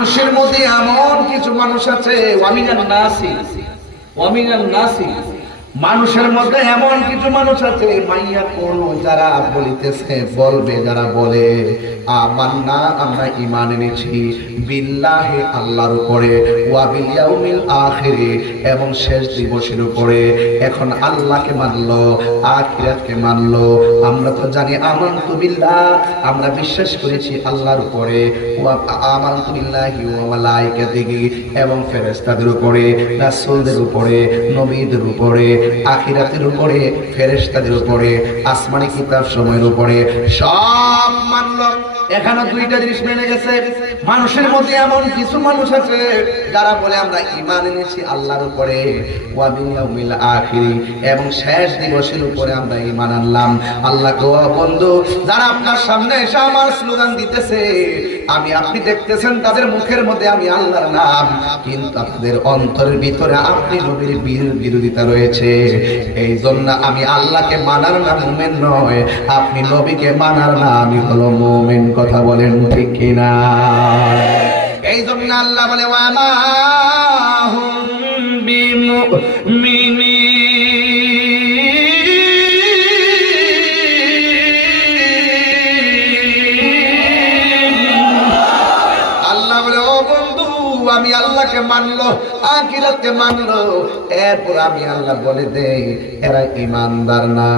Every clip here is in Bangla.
মানুষের মধ্যে এমন কিছু মানুষ আছে ওয়ামিনান নাসি মানুষের মধ্যে এমন কিছু মানুষ আছে মাইয়া কোন যারা বলিতেছে বলবে যারা বলে আমান্না আমরা ঈমান এনেছি বিল্লাহি আল্লাহর উপরে ওয়া বিল ইয়াউমিল আখিরে এবং শেষ দিবসের উপরে এখন আল্লাহকে মানলো আখিরাতকে মানলো আমরা তো জানি আমানতু বিল্লাহ আমরা বিশ্বাস করেছি আল্লাহর উপরে ওয়া আমানতু বিল্লাহি ওয়া মালাইকাতিহি এবং ফেরেশতাদের উপরে রাসূলদের উপরে নবীদের উপরে আখিরাতের উপরে ফেরেশতাদের উপরে আসমানি কিতাব সময়ের উপরে সব মানলো এখানে দুইটা জিনিস মেনে গেছে মানুষের মধ্যে এমন কিছু মানুষ আছে যারা বলে আমরা ঈমান এনেছি আল্লাহর উপরে ওয়া বিল ইয়াউমিল আখির এবং শেষ দিবসের উপরে আমরা ঈমান আনলাম আল্লাহ গো বন্ধু যারা আপনার সামনে এসে আমার স্লোগান দিতেছে আমি আপনি দেখতেছেন তাদের মুখের মধ্যে আমি আল্লাহর নাম কিন্তু তাদের অন্তরের ভিতরে আপনি নবীর বিরোধিতা রয়েছে এই জন্য আমি আল্লাহকে মানার না মুমিন নয় আপনি নবীকে মানার না আমি হলো মুমিন কথা বলেন ঠিক কিনা এই জন্য আল্লাহ বলে ওয়া মা হুম বিমুমিনিন আমি আল্লাহকে মানলো আখিরাতকে মানলো এরপর আমি আল্লাহ বলে দেই এরা ঈমানদার না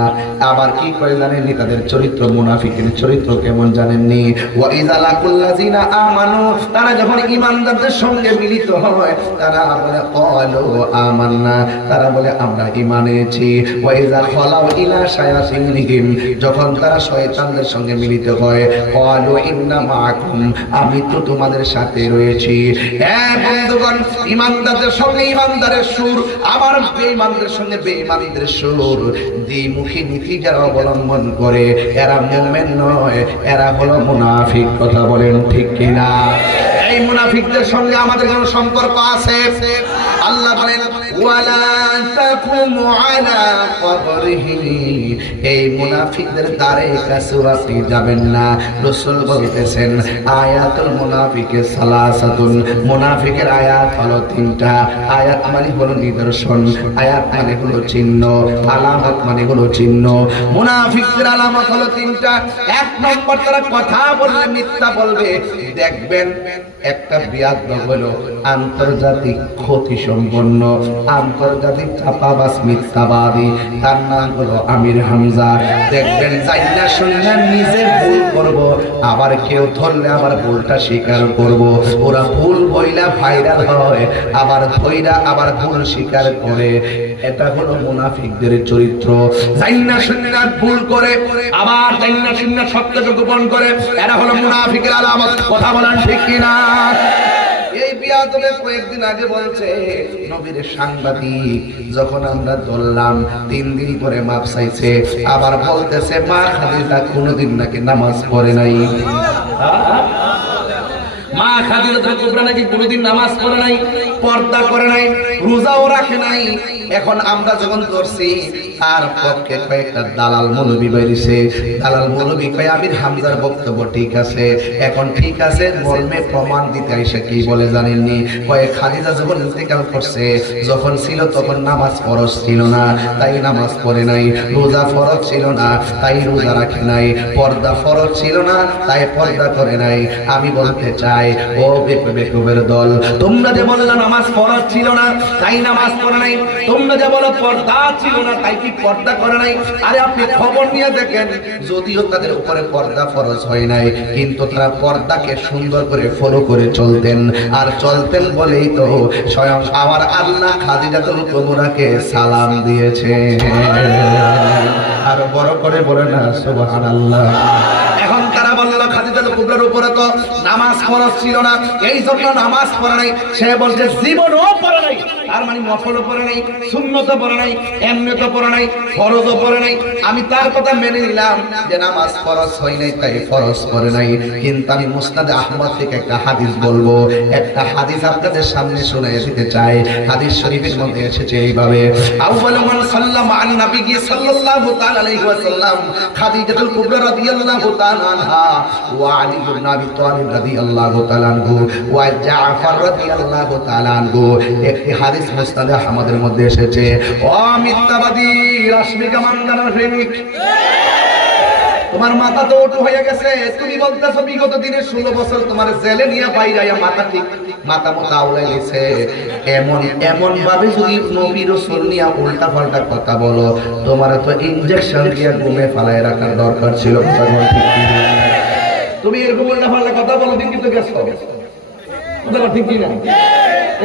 আবার কি করে জানেননি তাদের চরিত্র মুনাফিকের চরিত্র কেমন জানেননি ওয়া ইযা লাকুল্লাযিনা আমানু তারা যখন ঈমানদারদের সঙ্গে মিলিত হয় তারা বলে ক্বালু আমান্না তারা বলে আমরা ঈমান এনেছি ওয়া ইযা খালাউ ইলা শায়াতিনহিম যখন তারা শয়তানদের সঙ্গে মিলিত হয় ক্বালু ইন্না মাআকুম আমি তো তোমাদের সাথে রয়েছি বন্ধুগণ ঈমানদারদের সঙ্গে ঈমানদারের সুর আবার বেঈমানদের সঙ্গে বেঈমানদের সুর দ্বিমুখী নীতি যারা অবলম্বন করে এরা মুমিন নয় এরা হলো মুনাফিক কথা বলেন ঠিক কিনা এই মুনাফিকদের সঙ্গে আমাদের কোনো সম্পর্ক আছে আল্লাহ বলেন ওয়ালা তাকুমু আলা কবরিহি এই মুনাফিকদের দ্বারে কাছে আপনি যাবেন না রাসূল বলতেছেন আয়াতুল মুনাফিকে সালাসাতুন মুনাফিকের আয়াত হলো তিনটা আয়াত মানে হলো নিদর্শন আয়াত মানে হলো চিহ্ন আলামত মানে হলো চিহ্ন মুনাফিকদের আলামত হলো তিনটা এক নম্বর তারা কথা বললে মিথ্যা বলবে দেখবেন একটা বিয়াদব হলো আন্তর্জাতিক ক্ষতি সম্পন্ন আন্তর্জাতিক চাপাবাজ মিথ্যাবাদী তার নাম হলো আমির হামজা দেখবেন জাইনা শুনলেন নিজে ভুল করব আবার কেউ ধরলে আবার ভুলটা স্বীকার করব ওরা ভুল বইলা ভাইরাল হয় আবার ধইরা আবার ভুল স্বীকার করে এটা হলো মুনাফিকদের চরিত্র জাইনা শুনলেন ভুল করে আবার জাইনা শুনলেন সত্যকে গোপন করে এরা হলো মুনাফিকের আলামত কথা বলেন ঠিক কিনা এই বিয়াদবে কয়েকদিন আগে বলছে নবীর সাংবাদিক যখন আমরা ধরলাম 3 দিন পরে মাপ চাইছে আবার বলতেছে মা খাদিজা কোনোদিন নাকি নামাজ পড়ে নাই মা খাদিজা কুবরা নাকি কোনোদিন নামাজ পড়ে নাই পর্দা করে নাই রোজাও রাখে নাই এখন আমরা যখন ধরছি তার পক্ষে কয়েকটা দালাল মৌলবী বেরিয়েছে দালাল মৌলবী কয় আমির হামজার বক্তব্য ঠিক আছে এখন ঠিক আছে মর্মে প্রমাণ দিতে এসে কি বলে জানেননি কয় খাদিজা যখন ইন্তেকাল করছে যখন ছিল তখন নামাজ ফরজ ছিল না তাই নামাজ পড়ে নাই রোজা ফরজ ছিল না তাই রোজা রাখে নাই পর্দা ফরজ ছিল না তাই পর্দা করে নাই আমি বলতে চাই ও বেকুবের দল তোমরা যে বললে নামাজ ফরজ ছিল না তাই নামাজ পড়ে নাই তোমরা যে বলো পর্দা ছিল না তাই কি পর্দা করে নাই আরে আপনি খবর নিয়ে দেখেন যদিও তাদের উপরে পর্দা ফরজ হয় নাই কিন্তু তারা পর্দাকে সুন্দর করে ফলো করে চলতেন আর চলতেন বলেই তো স্বয়ং আমার আল্লাহ খাদিজাতুল কুবরাকে সালাম দিয়েছে আর বড় করে বলে না সুবহানাল্লাহ এখন তারা বলল খাদিজাতুল কুবরার উপরে তো নামাজ ফরজ ছিল না এই জন্য নামাজ পড়ে নাই সে বলছে জীবনও পড়ে নাই তার মানে নফলও পড়ে নাই সুন্নতও পড়ে নাই এমনিতেও পড়ে নাই ফরজও পড়ে নাই আমি তার কথা মেনে নিলাম যে নামাজ ফরজ হয় নাই তাই ফরজ পড়ে নাই কিন্তু আমি মুসনাদ আহমদ থেকে একটা হাদিস বলবো একটা হাদিস আপনাদের সামনে শোনায় দিতে চাই হাদিস শরীফের মধ্যে এসেছে এইভাবে আউয়ালু মান সাল্লামা আন নবী সাল্লাল্লাহু তাআলা আলাইহি ওয়াসাল্লাম খাদিজাতুল কুবরা রাদিয়াল্লাহু তাআলা আনহা ওয়া আলী ইবনে আবি তালিব রাদিয়াল্লাহু তাআলা আনহু ওয়া জাফর রাদিয়াল্লাহু তাআলা আনহু। একটি হাদিস মুসনাদ আহমদের মধ্যে এসেছে, ও মিথ্যাবাদী রাশমিকা মান্দানার প্রেমিক, তোমার মাথা তো ওটু হয়ে গেছে। তুমি বলতেছো বিগত দিনে 16 বছর তোমার জেলে নিয়ে বাইরাইয়া মাথা মতো আউলাই গেছে। এমন ভাবে যদি নবী রাসূল নিয়ে উল্টা পাল্টা কথা বলো, তোমার তো ইনজেকশন দিয়ে ঘুমে ফালায় রাখার দরকার ছিল। তুমি এরকম উল্টা পাল্টা কথা বলো, দিন কিন্তু গেছো কথা ঠিক কি না?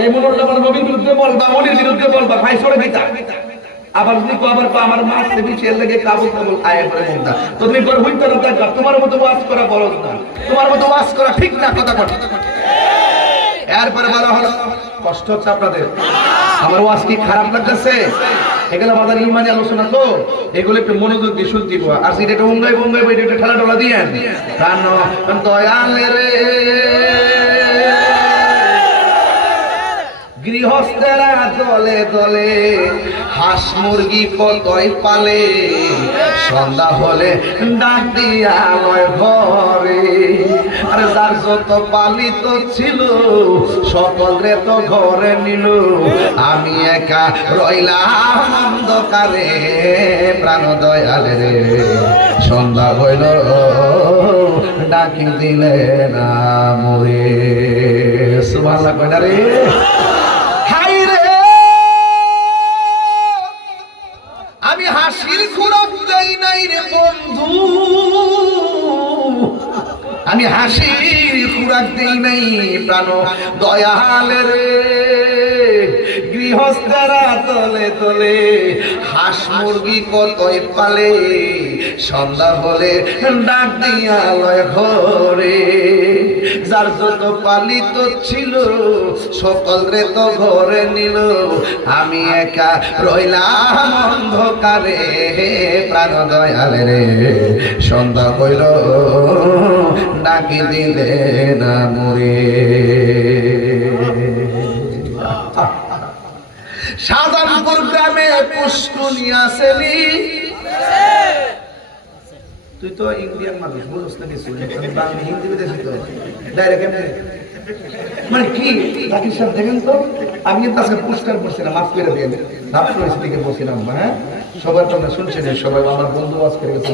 এমন উল্টা পাল্টা নবীর বিরুদ্ধে বলবা, ওলির বিরুদ্ধে বলবা, ভাই সরে দিতা। আবার যদি আমার মারতে বিছের লেগে কাবুল কাবুল আয়ে পড়ে মুন্দা, তো তুমি করে হইতে না থাকবা। তোমার মতো ওয়াজ করা বড় না, তোমার মতো ওয়াজ করা ঠিক না, কথা বল। এরপরে বলা হলো, কষ্ট হচ্ছে আপনাদের? আমার ওয়াজ কি খারাপ লাগতেছে? এগুলো আমাদের ইমানি আলোচনা, তো এগুলো একটু মনোযোগ দিয়ে শুনতে হবে। আর সেটা একটু বঙ্গাই বইটা ঠেলা টোলা দিয়ে দয়ালে রে গৃহস্থেরা দলে দলে হাঁস মুরগি কতই পালে, সন্ধ্যা হলে ডাক দিয়া লয় ঘরে। আরে যার যত পালিত ছিল সকলে তো ঘরে নিল, আমি একা রইলাম অন্ধকারে। প্রাণ দয়ালে রে সন্ধ্যা হইল ডাকি দিলে না মরে। সুবহানাল্লাহ কইনা রে। আমি হাসির খোরাক দেই নাই রে বন্ধু, আমি হাসির খোরাক দেই নাই প্রাণ দয়ালে রে। গৃহস্থরা তলে তলে হাঁস মুরগি কতই পালে, সন্ধ্যা হলে ডাক দিয়া লয় ঘরে। যার যত পালিত ছিল সকল রে তো ঘরে নিল, আমি একা রইলাম অন্ধকারে। প্রাণ দয়ালে রে সন্ধ্যা হইল ডাকি দিলে না মরে। শাহজাহানপুর গ্রামে পুষ্কুনি আসেনি। তুই তো ইন্ডিয়ান মানুষ, বুঝছ না কিছু, বাংলা হিন্দি বিদেশি তো ডাইরেক্ট মানে কি জাকির সাহেব দেখেন তো। আমি কিন্তু আজকে পোস্টার পড়ছিলাম, মাফ করে দিয়ে ভাব করেছি দিকে বলছিলাম। হ্যাঁ, সবাই তোমরা শুনছেন, সবাই আমার বন্ধু ওয়াজ করে গেছে,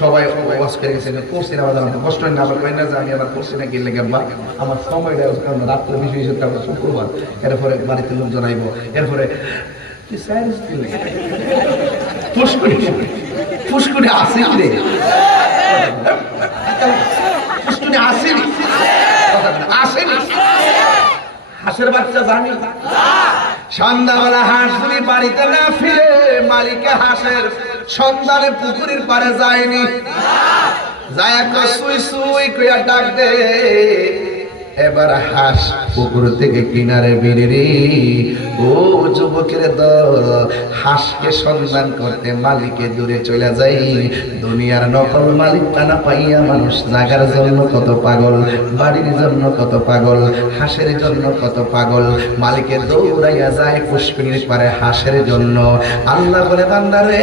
সবাই ওয়াজ করে গেছে, পড়ছিলাম। আমার কষ্ট হয় না, আবার কই না যে আমি আবার পড়ছি না কি লেগে বা আমার সময়টা রাত্রে বিষয় হিসেবে আবার শুক্রবার, এরপরে বাড়িতে লোকজন আইব। এরপরে তুই সায়েন্স দিলে পুষ্কুনি আসে রে, পুষ্কুনি আসেনি, আসেনি। হাঁসের বাচ্চা জানি সন্ধ্যাবেলা হাঁস যদি বাড়িতে না ফিরে, মালিকে হাঁসের সন্ধানে পুকুরের পারে যায়নি, যায় সুই সুই কইয়া ডাক দে। এবার হাঁস পুকুর থেকে কিনারে বেরিয়ে, ও যুবকের দল, হাঁসকে সন্ধান করতে মালিকে দূরে চলে যাই। দুনিয়ার নকল মালিক টানা পাইয়া মানুষ জাগার জন্য কত পাগল, বাড়ির জন্য কত পাগল, হাঁসের জন্য কত পাগল। মালিকে দৌড়াইয়া যায় পুষ্করিণীর পারে হাঁসের জন্য। আল্লাহ বলে, বান্দারে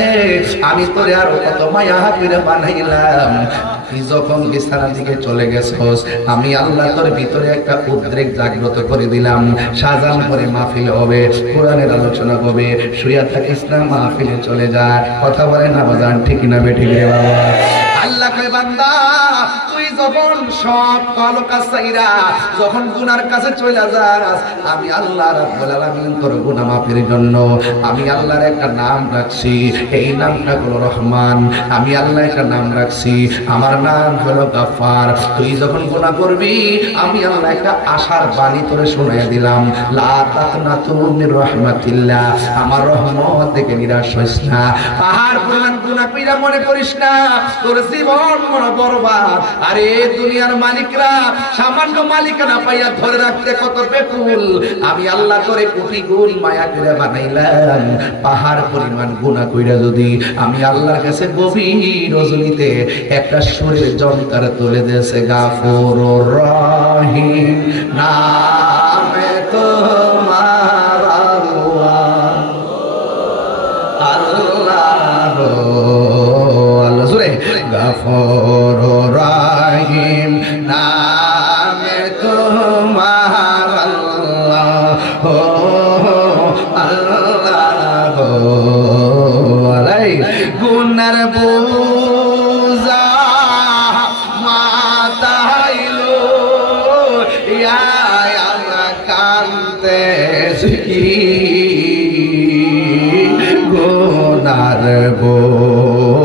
আমি তোরে আরো কত মায়া করে বানাইলাম, তুই যখন বিছানা দিকে চলে গেছস, আমি আল্লাহ তোর ভিতরে একটা উদ্রেক জাগ্রত করে দিলাম। শাহজাহানপুরে মাহফিল হবে, কোরআনের আলোচনা হবে, শুইয়া থাকিস না, মাহফিলে চলে যায়। কথা বলে না বাজান, ঠিক না বেঠিক রে বাবা? আল্লাহ কয়, বান্দা তুই যখন সব ভালো কাজ চাইরা যখন গুনার কাছে চলে যাস, আমি আল্লাহ রাব্বুল আলামিন তোর গুনাহ মাফের জন্য আমি আল্লাহর একটা নাম রাখছি। এই নামটা হলো রহমান। আমি আল্লাহ একটা নাম রাখছি, আমার নাম হলো গাফফার। তুই যখন গুনাহ করবি, আমি আল্লাহ একটা আশার বাণী তোরে শোনাইয়া দিলাম, লা তাকনাতু মির রাহমাতিল্লাহ, আমার রহমত থেকে নিরাশ হইস না। পাহাড় পরিমাণ গুনাহ কইরা মনে করিস না তোর জীবন মনে বরবাদ। আরে দুনিয়ার মালিকরা সামান্য মালিকানা পাইয়া ধরে রাখতে কত বেকুল, আমি আল্লাহ করে কোটি গুণ মায়া করে বানাইলাম। পাহাড় পরিমাণ গুনাহ কইরা যদি আমি আল্লাহর কাছে গভীর রজনীতে একটা সুরের জমকার তুলে দিয়েছে, গাফুরুর রহিম নামে তোমার আল্লাহ, আল্লাহ আল্লাহ জোরে, গাফুরুর রহিম ও আল্লাহ আলাই গুনার বোঝা মাথাইলো ইয়া আল্লাহ কান্দেছি গুনার বোঝা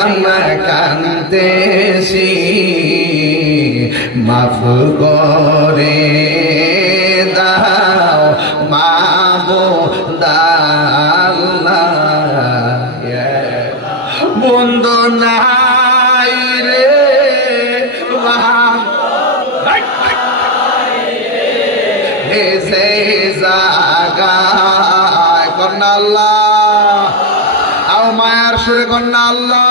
আমরা কান্দেছি মাফ করে দাও মাবুদ আল্লাহ বন্ধু নাই রে সেই জায়গায় কন্যা আল্লাহ আও মায়ার সুরে কন্যা আল্লাহ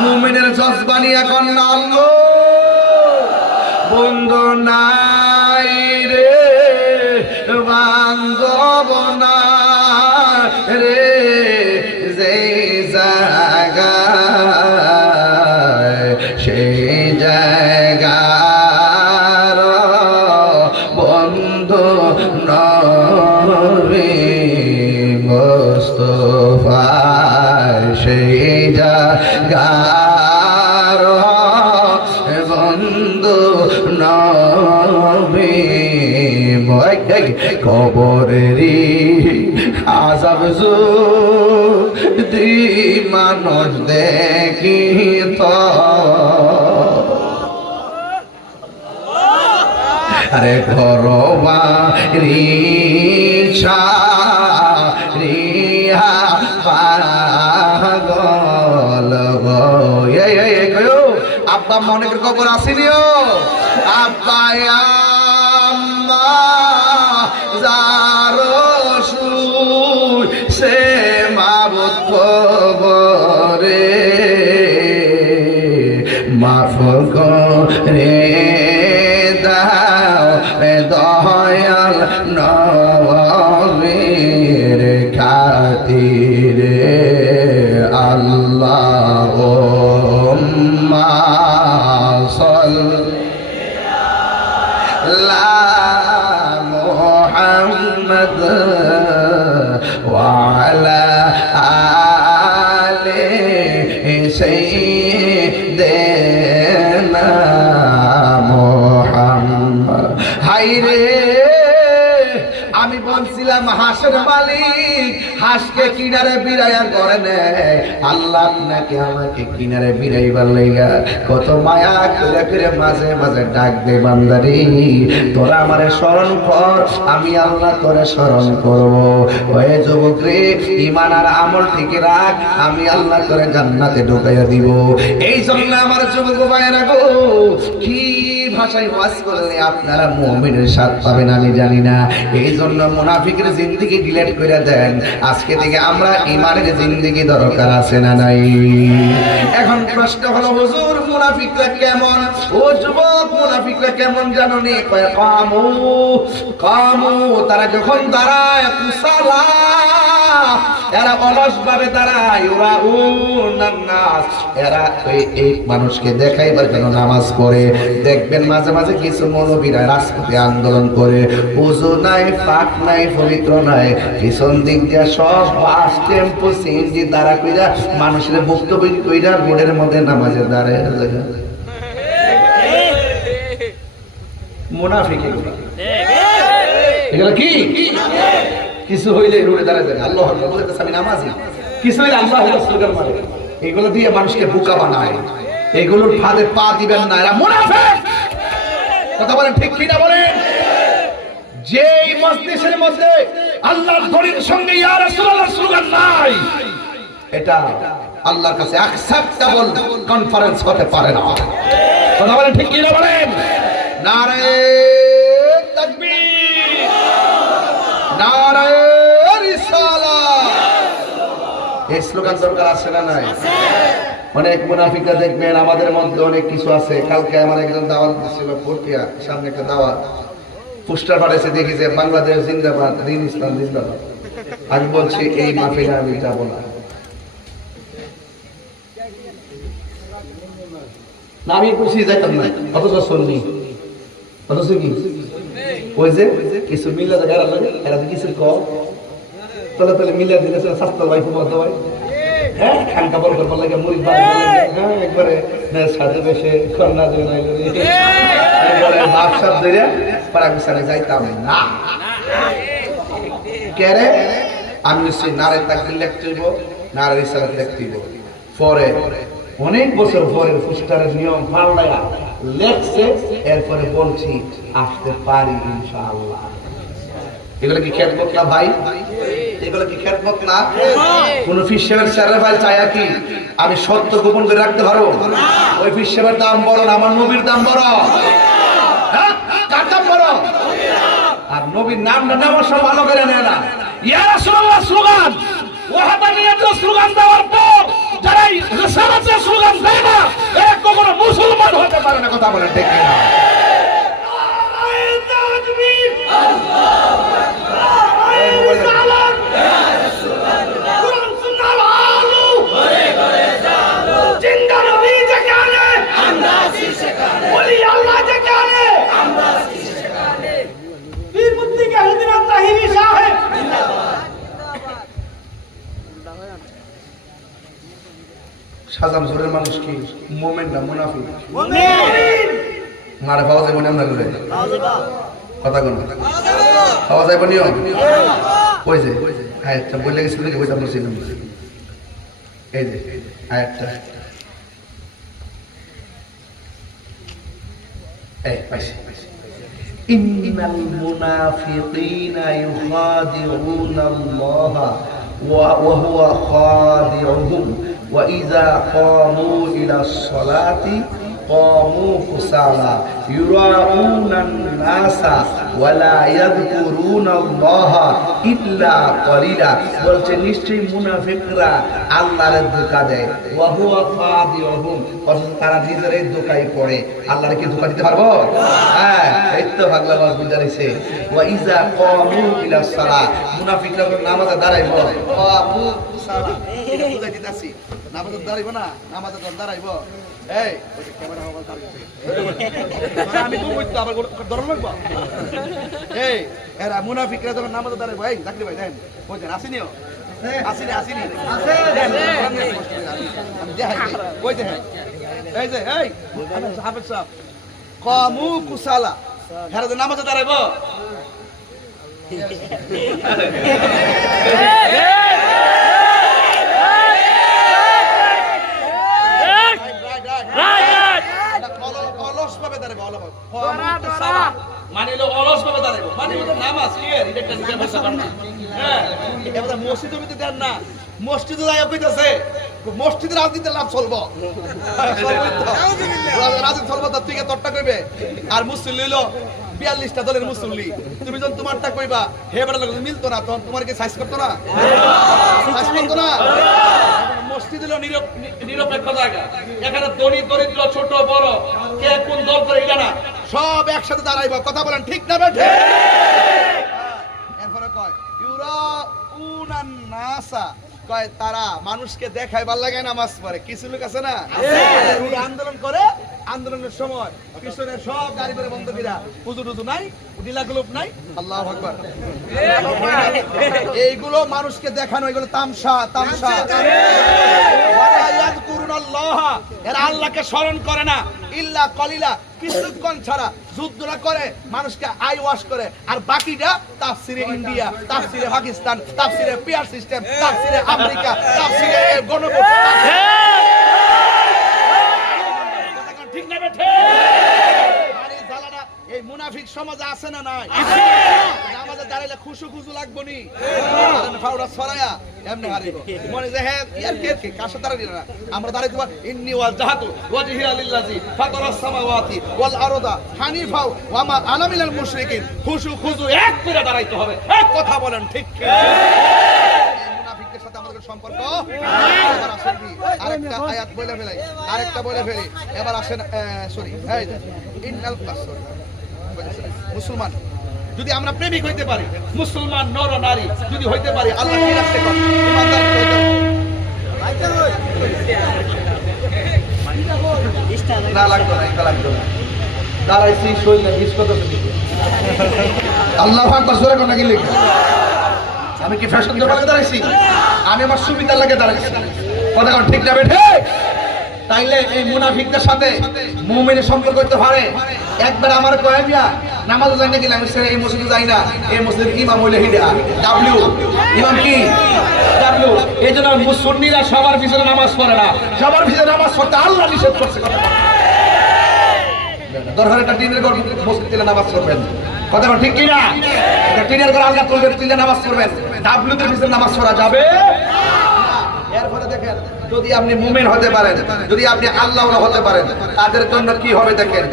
মুমিনের জজবানিয়া কন্যা আল্লাহ বন্ধু নাই রে বান্ধব না রে যে জায়গায় সেই জায়গার বন্ধু নবী মুস্তাফা সেই জায়গার বন্ধু নবী কবরেরই আযাব যদি মানুষ দেখি তো আরে ঘরবা রিছা রিহা পাগল গো আব্বা মনের খবর আসিনিও আব্বা আম্মা জারসু সে মাবুদ খবরে মাফ করে দাও দয়াল নবীর খাতিরে আল্লাহুম্মা সাল্লি আলা মুহাম্মদ ওয়া আলা আলি সাইয়্যিদিনা মুহাম্মদ হায়রে আমি বলছিলাম হাঁসের মালিক হাঁসকে কিনারে বিরাইয়া করে নেয় আল্লাহ নাকি আমাকে কিনারে বিরাইবার লাইগা কত মায়া করে করে মাঝে মাঝে ডাক দে বান্দারি তোরা আমারে স্মরণ কর আমি আল্লাহ তোরে স্মরণ করব ওই যুবক রে ঈমান আর আমল ঠিক রাখ আমি আল্লাহ তোরে জান্নাতে ঢুকাইয়া দিব এই জন্য আমার যুবক ভাইরা গো কি ভাষায় ওয়াজ করলে আপনারা মুমিনের স্বাদ পাবেন আমি জানি না এই জন্য মুনাফিকের জিন্দেগি ডিলিট করে দেন আজকে থেকে আমরা ঈমানের জিন্দেগি দরকার আছে না নাই এখন প্রশ্ন হলো হুজুর মুনাফিকরা কেমন ও যুবক মুনাফিকরা কেমন জানো নি কয় কামু তারা যখন দাঁড়ায় কুসালা এরা অলস ভাবে দাঁড়ায় ওরা নাস এরা এই মানুষকে দেখাইবার জন্য নামাজ পড়ে দেখবেন মাঝে মাঝে কিছু মৌলবীরা রাজপথে আন্দোলন করে ওযু নাই পাক নাই পবিত্র নাই পিছন দিক দিয়ে সব বাস টেম্পো সিএনজি দ্বারা কইরা মানুষের বক্তব্য কইরা রোডের মধ্যে নামাজে দাঁড়ায় মুনাফিক এগুলো কি কিছু হইলে রোডে দাঁড়ায় যায় আল্লাহ আকবার বলে আমি নামাজি কিছু হইলে আল্লাহ স্লোগান মারে এগুলো দিয়ে মানুষকে বোকা বানায় এগুলোর ফাঁদে পা দিবেন না এরা মুনাফিক কথা বলেন ঠিক কি না বলেন যেই মজলিসের মধ্যে আল্লাহর ধরির সঙ্গে ইয়া রাসূলুল্লাহ স্লোগান নাই এটা আল্লাহর কাছে অ্যাকসেপ্টেবল কনফারেন্স হতে পারে না কথা বলেন ঠিক কি না বলেন নারে তাকবীর নারে রিসালাত এই স্লোগান দরকার আছে না নাই অনেক মুনাফিকরা দেখবেন আমাদের মধ্যে অনেক কিছু আছে কালকে আমার একজন দাওয়াত দিছিল পটিয়া সামনে একটা দাওয়াত পোস্টার বাড়াইছে দেখি যে বাংলাদেশ জিন্দাবাদ দিন ইসলাম জিন্দাবাদ আমি বলছি এই মাহফিলে আমি যাব না না আমি খুশি যাইতাম না, অথচ শুননি, অথচ কি ওই যে কিছু মিলে জায়গা লাগে এরা কিছু কম তাহলে তাহলে মিলে দিলে স্বাস্থ্য ভাই বলতে হয়। হ্যাঁ খান কাপড় করবার লাগে মুড়ি হ্যাঁ একবারে সাজে বেশে কন্যা বাপ সাপ ধরে পাড়া বিছানে যাইতাম না। কেরে আমি নিশ্চয়ই নারে তাকে লিখতে হইব, নারের ইসারা লিখতে হইব। পরে অনেক বছর পরে ফুস্টারের নিয়ম পাল্টায়া লেখছে, এরপরে বলছি আসতে পারি ইনশাআল্লাহ। এগুলো কি খেদমত না ভাই? এগুলো কি খেদমত না? কোন ফিসের স্যারের ভাই চায়া কি আমি সত্য গোপন করে রাখতে পারবো? ওই ফিসের দাম বড় না আমার নবীর দাম বড়? হ্যাঁ কার দাম বড়? আর নবীর নামটা নেওয়ার সব ভালো করে নেয় না। ইয়া রাসূলুল্লাহ স্লোগান, ওয়াহাদানিয়াতের স্লোগান দেওয়ার পর যারা রিসালাতের স্লোগান দেয় না এরা কখনো মুসলমান হতে পারে না। কথা বলেন ঠিক কিনা? সাজাম জোরের মানুষ কি মোমেন্ট না মুনাফিক? মারে পাওয়া যাবে না? আপনার কথা কোন পাওয়া যাবে নিও ওই যে আয়াতটা বলে গেছিল যে ওইটা আমরা ছিলাম। এই যে আয়াতটা এই পাইছি, ইন্নাল মুনাফিকিনা ইউখাদিউনা আল্লাহ ওয়া হুয়া খাদিউহুম ওয়া ইযা ক্বামু ইলাস সালাতি قاموا كسالى يراءون الناس ولا يذكرون الله إلا قليلا। বলছে নিশ্চয়ই মুনাফিকরা আল্লাহর ধোঁকা দেয়, ওয়া হুয়া খাদিউহুম, অথচ তারা নিজেরাই ধোঁকায় পড়ে। আল্লাহর কি ধোঁকা দিতে পারবো? হ্যাঁ এই তো পাগলা বাস বুঝাইছে। ওয়া ইযা ক্বামু ইলা সালাত, মুনাফিকরা নামাজে দাঁড়াইব, ক্বামু কুসালা এটা বুঝাই দিতাছি, নামাজে দাঁড়াইব না, নামাজে দাঁড়াইব। এই ক্যামেরা মোবাইল দাঁড়াইছে আমি তো কইতো আবার ধরন লাগবা। এই এরা মুনাফিকরা যখন নামাজে দাঁড়াইব, এই জাকির ভাই দেন ওই দেন আসিনিও আসিনি আসিনি আছে দেন আমি দেখাই কই দেন এই যে এই হাফেজ সাহেব কামু কুসালা হেরা নামাজে দাঁড়াইব। মসজিদে মসজিদের রাজনীতির লাভ চলবো, রাজনীতি চলবো তার থেকে তোরটা কইবে। আর মুসল্লি হইলো 42টা দলের মুসল্লি, তুমি যখন তোমারটা কইবা হে বেটা লোক মিলতো না, তখন তোমার কি সাইজ করতো না? সাইজ করতো না? মসজিদ হলো নিরপেক্ষ জায়গা, এখানে ধনী দরিদ্র ছোট বড় কে কোন দল করে এটা না, সব একসাথে দাঁড়াইব। কথা বলেন ঠিক না বেঠে? এরপরে কয় ইউরাউনান নাসা, কয় তারা মানুষকে দেখায় ভাল লাগে নামাজ পড়ে। কিছু লোক আছে না আন্দোলন করে, আন্দোলনের সময় পিছনের সব গাড়ি করে বন্ধ কিরা হুজুর হুজুর নাই, ডিলা গ্লোব নাই, আল্লাহু আকবার, এইগুলো মানুষকে দেখানো, এগুলো তামসা তামসা। এরা আল্লাহকে স্মরণ করে না, ইল্লা কলিলা, কিছুক্ষণ ছাড়া যুদ্ধরা করে, মানুষকে আই ওয়াশ করে, আর বাকিটা তাফসিরে ইন্ডিয়া, তাফসিরে পাকিস্তান, তাফসিরে পিয়ার সিস্টেম, তাফসিরে আমেরিকা, তাফসিরে গণভোট। ঠিক না বেঠে? এই মুনাফিক সমাজে আছে না নাই? নামাজে দাঁড়াইলে খুশু খুশু লাগবো নি, ফাউডা ছড়ায়া এমনি হারিব মনে যে হ্যাঁ ইয়ার কে কে কার সাথে দাঁড়াই না, আমরা দাঁড়াইতে পারি ইন্নী ওয়াজহাতু ওয়াজহিয়া লিল্লাযী ফাতারাস সামাওয়াতি ওয়াল আরদা হানিফা ওয়া মা আনা মিনাল মুশরিকিন। খুশু খুশু এক করে দাঁড়াইতে হবে। এক কথা বলেন ঠিক কি? এই মুনাফিকদের সাথে আমাদের সম্পর্ক। এবার আসেন কি আরেকটা আয়াত বলে ফেলাই, আরেকটা বলে ফেলি। এবার আসেন সরি এই ইন্নাল কাসর, মুসলমান যদি আমরা প্রেমিক হইতে পারি, মুসলমান নর নারী যদি হইতে পারি, আল্লাহ কি রাখতে পারে? ইমানদার হইতে হবে। না লাগতো না, এটা লাগতো না। দাঁড়াইছি শরীরে বিষ কত আল্লাহু আকবার জোরে কোন কি লিখে? আমি কি ফ্যাশন দোকানে দাঁড়াইছি? আমি আমার সুবিধা লাগে দাঁড়াইছি। কথা কোন ঠিক না বেঠে? তাইলে এই মুনাফিকদের সাথে মুমিনের সম্পর্ক করতে পারে। একবার আমার কয় মিয়া নামাজ যাই না গেলাম, এই মসজিদে যাই না, এই মসজিদের ইমাম হইলে হিডা ডাব্লিউ ইমাম কি ডাব্লিউ। এই জন্য সুন্নিরা সবার পিছনে নামাজ পড়ে না, সবার পিছনে নামাজ পড়তে আল্লাহ নিষেধ করছে। কথা দরকার একটা টিনের ঘর মসজিদে নামাজ পড়বেন। কথা ঠিক কিনা? একটা টিনের ঘর আলগা করবেন, তিলে নামাজ পড়বেন, ডাব্লিউতে পিছনে নামাজ পড়া যাবে। এরপরে দেখেন যদি আপনি মুমিন হতে পারেন, যদি আপনি আল্লাহওয়ালা হতে পারেন, তাদের জন্য কি হবে দেখেন।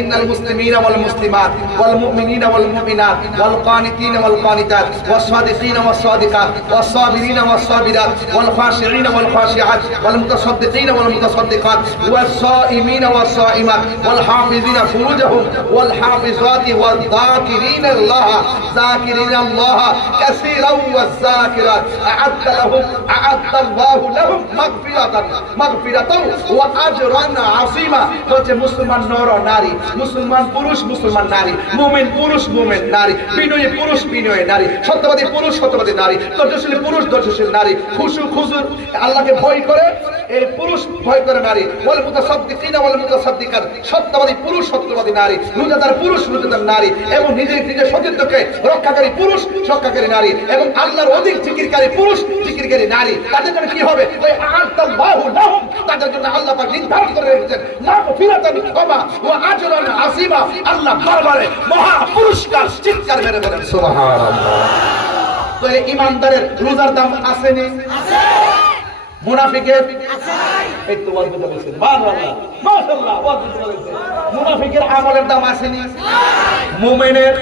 ইন্নাল মুসলিমিনা ওয়াল মুসলিমাত ওয়াল মুমিনিনা ওয়াল মুমিনাত ওয়াল কানিতিনা ওয়াল কানিতাত ওয়াস সাদিকিনা ওয়াস সাদিকাত ওয়াস সাবিরিনা ওয়াস সাবিরাত ওয়াল খাশিঈনা ওয়াল খাশিআত ওয়াল মুতাসাদ্দিকিনা ওয়াল মুতাসাদ্দিকাত ওয়াস সাইমিনা ওয়াস সাইমাত ওয়াল হাফিজিনা ফুরুজাহুম ওয়াল হাফিজাতি ওয়াল যাকিরিনা আল্লাহ কাসীরান ওয়াস যাকিরাত আ'আদ্দা আল্লাহু লাহুম মাগফিরাতান ওয়া আজরান আযীমা। হচ্ছে মুসলমান নর ও নারী, মুসলমান পুরুষ মুসলমান নারী, মুমিন পুরুষ মুমিন নারী, বিনয়ী পুরুষ বিনয়ী নারী, সত্যবাদী পুরুষ সত্যবাদী নারী, ধৈর্যশীল পুরুষ ধৈর্যশীল নারী, খুশু খুজুর আল্লাহকে ভয় করে এই পুরুষ ভয় করে নারী, ওয়াল মুতাসাদ্দিকিনা ওয়াল মুতাসাদ্দিকাত সত্যবাদী পুরুষ সত্যবাদী নারী, রোজাদার পুরুষ রোজাদার নারী, এবং নিজের সতীত্বকে রক্ষাকারী পুরুষ রক্ষাকারী নারী, এবং আল্লাহর অধিক জিকিরকারী পুরুষ জিকিরকারী নারী। তাদের জন্য কি হবে? ওই আ'আদ্দাল্লাহু লাহুম, তাদের জন্য আল্লাহ পাক নির্ধারণ করে রেখেছেন মাগফিরাতান ওয়া আজরান আযীমা। আল্লাহ দরবারে মহা পুরস্কার। চিৎকার মেরে বলেন সুবহানাল্লাহ। তো এই ইমানদারের রোজার দাম আছে নি? আছে। মুনাফিকের আছে। এই তো ওয়াজ বলেছেন সুবহানাল্লাহ মাশাআল্লাহ, ওয়াজ বলেছেন। মুনাফিকের আমলের দাম আছে নি? মুমিনের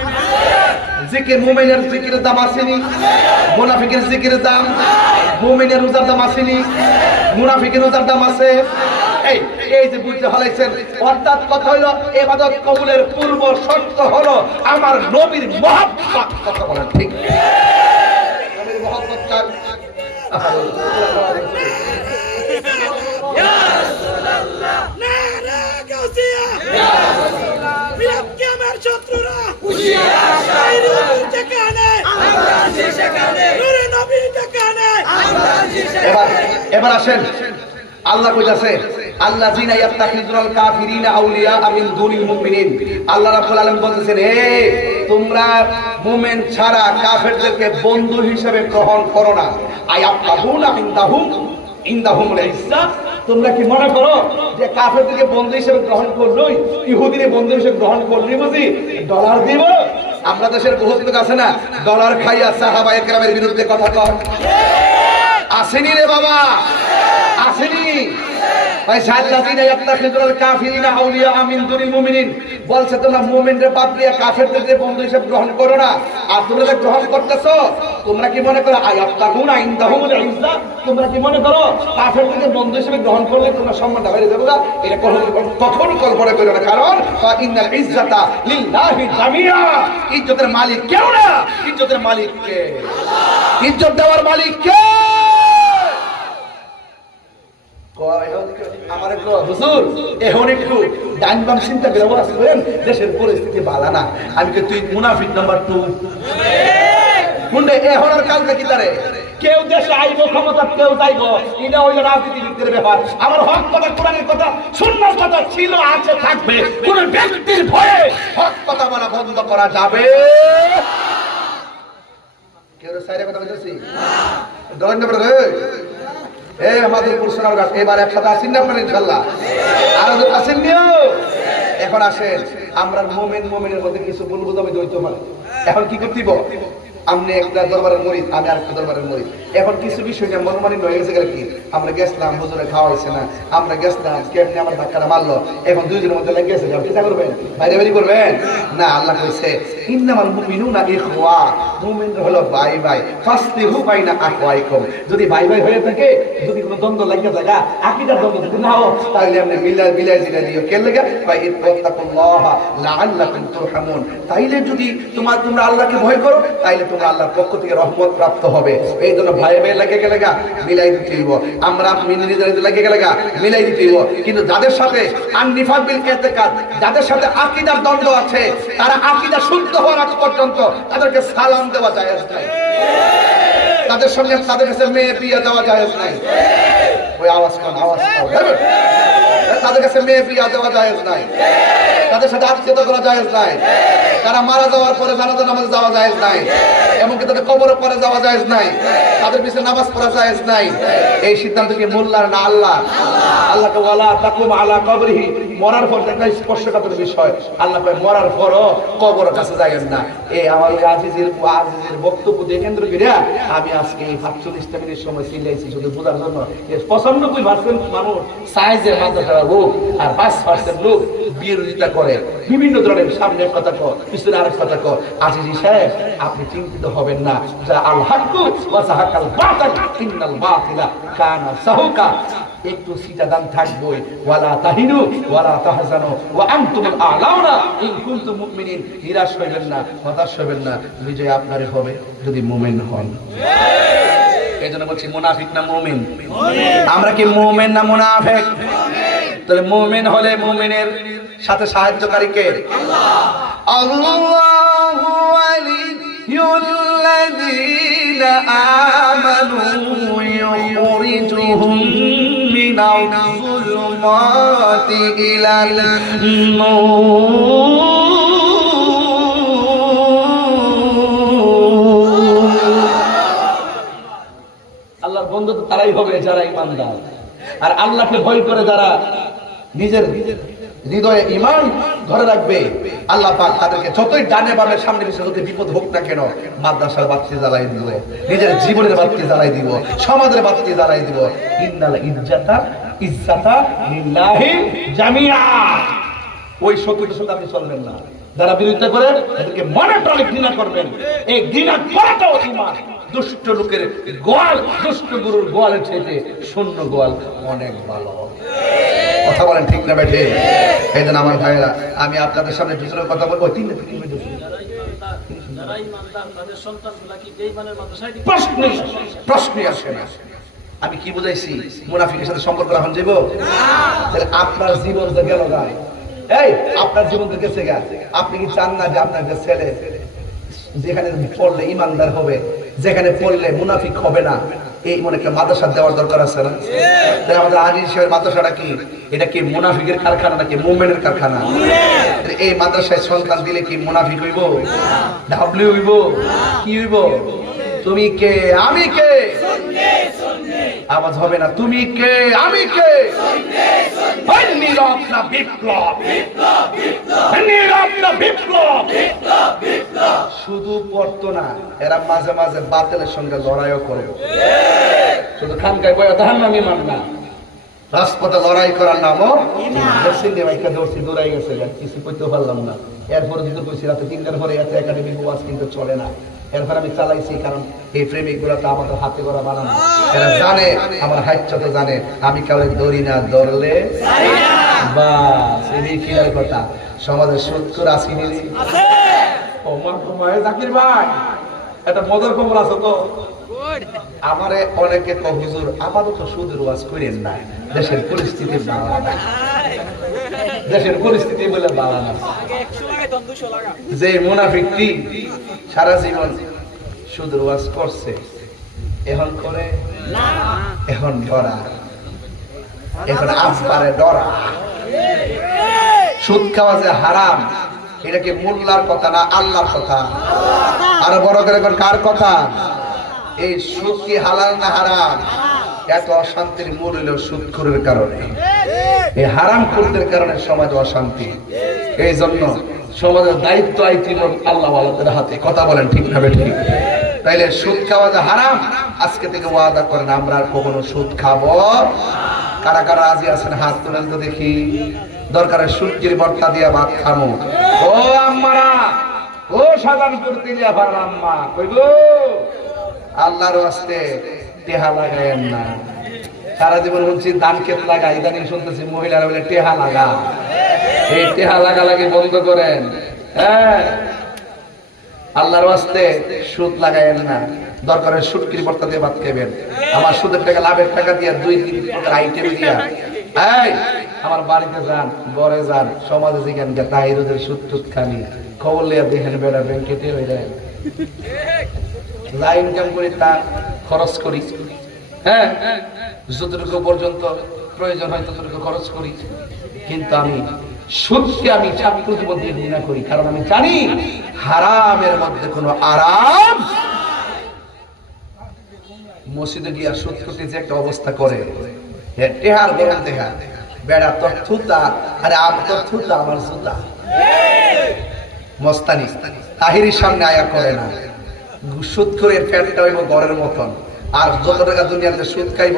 জিকির, মুমিনের জিকিরের দাম আছে নি? মুনাফিকের জিকিরের দাম, মুমিনের রোজার দাম আছে নি? মুনাফিকের রোজার দাম আছে। এই যে বুঝতে হলাইছেন, অর্থাৎ কথা হলো ইবাদত কবুলের পূর্ব শর্ত হলো আমার নবীর মহব্বত। কথা বলেন ঠিক? নবীর মহব্বত কার? ইয়া রাসূলুল্লাহ, নারা গাউসিয়া, ইয়া রাসূলুল্লাহ, বিরক্তি আমার শত্রুরা খুশিয়া আশায় নূর যেখানে আমরা আছি সেখানে, নূরে নবী যেখানে আমরা আছি সেখানে। এবার আসেন, আল্লাহ কইতাছে আল্লাযিনা ইয়াত্তাখিযুনাল কাফিরিনা আউলিয়া মিন দুনিল মুমিনিন। আল্লাহ রাব্বুল আলামিন বলতেছেন, হে তোমরা মুমিন ছাড়া কাফেরদেরকে বন্ধু হিসেবে গ্রহণ করো না। আয়াবতাগুনা ইনদাহুমুল ইজ্জা, তোমরা কি মনে করো যে কাফেরদেরকে বন্ধু হিসেবে গ্রহণ করলই, ইহুদিরে বন্ধু হিসেবে গ্রহণ করলি বুঝি ডলার দিব? আমরা দেশের বহুত লোক আছে না, ডলার খাইয়া সাহাবায়ে কেরামের বিরুদ্ধে কথা কয়, আসেনি রে বাবা, আসেনি? বলছে তোমরা মুমিনরে বাদ দিয়ে কাফেরদের বন্ধু হিসেবে গ্রহণ করো না। আর তোমরা যে গ্রহণ করতেছো, তোমরা কি মনে করো আয়াবতাগুনা ইনদাহুমুল ইজ্জা, তোমরা কি মনে করো কাফেরদেরকে বন্ধু হিসেবে গ্রহণ করলে তোমরা সম্মানটা বেড়ে যাবে? এটা কখনো কল্পনা করো না, কারণ ইন্নাল ইজ্জাতা লিল্লাহি জামিআ, ইজ্জতের মালিক কেউ না, ইজ্জতের মালিক কে? ইজ্জত দেওয়ার মালিক কে? আমার হুজুর এখন একটু ডান বাম চিন্তা করে ওয়াজ করেন, দেশের পরিস্থিতি ভালো না। আমি কি তুই মুনাফিক নাম্বার 2? মুন্ডে এখন আর কালকে কি তারে কেউ দেশে আইবো, ক্ষমতা কেউ যাইবো, এটা হইলো রাজনীতিবিদদের ব্যাপার। আমার হক কথা, কোরআনের কথা, সুন্নাহর কথা ছিল, আছে, থাকবে। কোন ব্যক্তির ভয়ে হক কথা বলা বন্ধ করা যাবে? কেউ সাইরে কথা বলতেছি না, ডরেন না বড় রে। আমাদের পুরসভার গাছ এবার একসাথে আসেন না আপনারা ইনশাআল্লাহ? আর আসেন নিও। এখন আসেন, আমরা মুমিনের মধ্যে কিছু বলবো, তবে দৈত্য মানে এখন কি করতে দিব? আপনি একটা দরবারের মরিদ, আমি আরেকটা দরবারের মরিদ। এখন কিছু বিষয় নিয়ে মনমানি হয়ে গেছে কি, আমরা গেছিলাম হুজুরে খাওয়াইছে না, আমরা গেছিলাম কেমনি আমার ধাক্কাটা মারলো, এখন দুইজনের মধ্যে লেগে গেছে। চিন্তা করবেন, বাইরে বেরি করবেন না? আল্লাহ কইছে ইন্নামাল মুমিনুনা ইখওয়া, মুমিন হলো ভাই ভাই। ফাসলিহু বাইনা আখওয়াইকুম, যদি ভাই ভাই হয়ে থাকে, যদি কোনো দ্বন্দ্ব লাগিয়া থাকে, আকীদার দ্বন্দ্ব যদি না হয়, তাহলে আপনি মিলাই জিনা দিও। কে লাগা? ভাই ইত্তাকুল্লাহ লাআল্লাকুম তুরহামুন, তাইলে যদি তোমরা আল্লাহকে ভয় করো, তাইলে তোমরা আল্লাহর পক্ষ থেকে রহমত প্রাপ্ত হবে। এই জন্য ভাই ভাই লাগে গেলে মিলাই দিতে হইব, আমরা নিজেদের লাগে গেলে মিলাই দিতে হইব। কিন্তু যাদের সাথে আননিফাক বিল ইতিকাদ, যাদের সাথে আকীদার দ্বন্দ্ব আছে, তারা আকীদা শুদ্ধ হওয়ার আগ পর্যন্ত তাদেরকে সালাম দেওয়া জায়েজ নাই, তাদের সঙ্গে তাদের কাছে মেয়ে বিয়ে দেওয়া জায়েজ নাই। ওই আওয়াজ কর তাদের কাছে মেয়ে বিয়ে দেওয়া জায়েজ নাই, তাদের সাথে আত্মীয়তা করা জায়েজ নাই, তারা মারা যাওয়ার পরে জানাজা নামাজে যাওয়া জায়েজ নাই, এমনকি তাদের কবরের পরে যাওয়া জায়েজ নাই, তাদের পিছনে নামাজ পড়া জায়েজ নাই। এই সিদ্ধান্ত কি মোল্লার না আল্লাহ? আল্লাহকে ওয়ালা তাকুম আলা কবরিহি, মরার পর একটা স্পর্শকাতর বিষয়। আল্লাহ কয় মরার পরও কবরের কাছে যাবেন না। এই আমার ওই আজিজের বক্তব্য দিয়ে কেন্দ্র করে আমি আজকে এই ৪৫টা মিনিট সময় চিল্লাইছি শুধু বোঝার জন্য। ৯৫% মানুষ সাইজের মাদ্রাসার লোক আর ৫% লোক বিরোধিতা করে, বিভিন্ন ধরনের সামনে কথা কয়, পিছনে আরেক কথা কয়। আজিজি সাহেব, আপনি চিন্তিত হবেন না, যা আল হাক্কু ওয়া যাহাকাল বাতিল ইন্নাল বাতিলা কানা যাহুকা। একটু সিটাদান থাকবই, ওয়ালা তাহিনু ওয়ালা তাহজানু ওয়া আনতুমুল আ'লাউনা ইন কুনতুম মুমিনিন। নিরাশ হইবেন না, হতাশ হইবেন না, বিজয় আপনারই হবে যদি মুমিন হন। এইজন্য বলছি মুনাফিক না মুমিন? আমরা কি মুমিন না মুনাফিক? তাহলে মুমিন হলে মুমিনের সাথে সাহায্যকারী কে? আল্লাহু ওয়ালিয়ুল্লাযীনা আমানু ইউখরিজুহুম মিনাল যুলুমাতি ইলাল নূর। আল্লাহর বন্ধু তো তারাই হবে যারা ঈমানদার, আর আল্লাহকে ভয় করে যারা নিজের হৃদয়ে ঈমান ধরে রাখবে। আল্লাহ পাক তাদেরকে যতই ডানে বামে সামনে পিছনে যত বিপদ হোক না কেন, মাদ্রাসার বাতি জ্বালাই দিব, নিজের জীবনের বাতি জ্বালাই দিব, সমাজের বাতি জ্বালাই দিব। ইন্নাল ইজ্জাতা লিল্লাহি জামিআ। ওই শত্রুদের সাথে আপনি চলবেন না, যারা বিরোধিতা করে তাদেরকে মনে প্রাণে ঘৃণা করবেন। এই ঘৃণা করাটাও ঈমান। দুষ্ট লোকের গোয়াল, দুষ্ট গরুর গোয়ালের চাইতে শূন্য গোয়াল অনেক ভালো। কথা বলেন ঠিক না বেঠে? এই জন্য আমার ভাইয়েরা, আমি আপনাদের সামনে দুসরের কথা বলবো। প্রশ্নই আসে না। আমি কি বুঝাইছি? মুনাফিকের সাথে সম্পর্ক রাখুন যাইব? তাহলে আপনার জীবন তো গেল গায়। এই আপনার জীবন তো গেছে গা। আপনি কি চান না যে আপনার ছেলে যেখানে পড়লে ইমানদার হবে, যেখানে পড়লে মুনাফিক হবে না, এই মনে কি মাদ্রাসা দেওয়ার দরকার আছে না? তাই আমাদের আজিজ সাহেবের মাদ্রাসাটা কি? এটা কি মুনাফিকের কারখানা নাকি মুমিনের কারখানা? এই মাদ্রাসায় সন্তান দিলে কি মুনাফিক হইব? ডাবলিউ হইব? কি হইব? তুমি কে আমি কে আওয়াজ হবে না। তুমি কে আমি কে? নীরব না বিপ্লব, নীরব না বিপ্লব। শুধু পড়তো না, এরা মাঝে মাঝে বাতিলের সঙ্গে লড়াইও করে। শুধু খানকায় বয়া ধান নামি মান না, রাজপথে লড়াই করার নামও দৌড়াই গেছে, কিছু করতে পারলাম না। এরপরে যদি কইছি রাতে ৩টার পরে এত একাডেমিক ওয়াজ কিন্তু চলে না। এরপর আমি চালাইছি, কারণ এই প্রেমিক গুলা তো আমাদের হাতে করা বানানো। এরা জানে, আমার হাইচ্ছতে জানে আমি কাউকে দৌড়ি না, দৌড়লে বাস। এই ফিরার কথা সমাজের সত্তর আসি নিলি জাকির ভাই, একটা মজার খবর আছে তো। আমারে অনেকে তো হুজুর আপাতত সুদের ওয়াজ করেন না, দেশের পরিস্থিতি বাড়া না, দেশের পরিস্থিতি বলে বাড়া না। যে মুনাফিকটি সারা জীবন সুদের ওয়াজ করছে, এখন করে না, এখন ডরা, এখন আসপারে ডরা। সুদ খাওয়া যে হারাম, এটা কি মোল্লার কথা না আল্লাহর কথা? আরো বড় করে কার কথা? এই সুদ কি হালাল না হারাম? এত অশান্তির মূল হলো সুদখোরের কারণে, এই হারাম খুরদের কারণে সমাজ অশান্তি। এই জন্য সমাজের দায়িত্ব আল্লাহ ওয়ালাদের হাতে। কথা বলেন ঠিক না ঠিক? তাইলে সুদ খাওয়া যে হারাম, আজকে থেকে ওয়াদা করেন আমরা আর কখনো সুদ খাবো। কারা কারা রাজি আছেন হাত তুলেন তো দেখি। দরকারে সুটকির ভর্তা দিয়া ভাত খামো। ও আম্মারা, ও সাজানপুর তেলিয়া ভাড়ার আম্মা কইব আল্লাহর ওয়াস্তে টেহা লাগায়েন না। সারা জীবন বলছি ধান ক্ষেত লাগা, ইদানিং শুনতেছি মহিলারা বলে টেহা লাগা। এই টেহা লাগালাগি বন্ধ করেন। হ্যাঁ, আল্লাহর ওয়াস্তে সুদ লাগায়েন না। দরকার হয় সুটকির ভর্তা দিয়ে ভাত খাবেন। আমার সুদের টাকা লাভের টাকা দিয়া 2-3 প্রকার আইটেম দিয়া এই আমার বাড়িতে যান, ঘরে যান, সমাজে জিজ্ঞান তাহিরুদের সুদ টুদ খানি খবর লিয়া দেখেন বেড়া ব্যাংকে হয়ে যায়। যা ইনকাম করি তা খরচ করি। হ্যাঁ, যতটুকু পর্যন্ত প্রয়োজন হয় ততটুকু খরচ করি, কিন্তু আমি সুদকে আমি ছাত্রদের মধ্যে ঘৃণা করি, কারণ আমি জানি হারামের মধ্যে কোনো আরাম। মসজিদে গিয়া সুদ করতে যে একটা অবস্থা করে, টেহার গরম দেখা বেড়া তোর থুতা, আরে তোর থুতা আমার সুতা। মস্তানি তাহিরির সামনে আয়া করে না। সুদ করে পেটটা হইব গড়ের মতন, আর যত টাকা দুনিয়াতে সুদ খাইব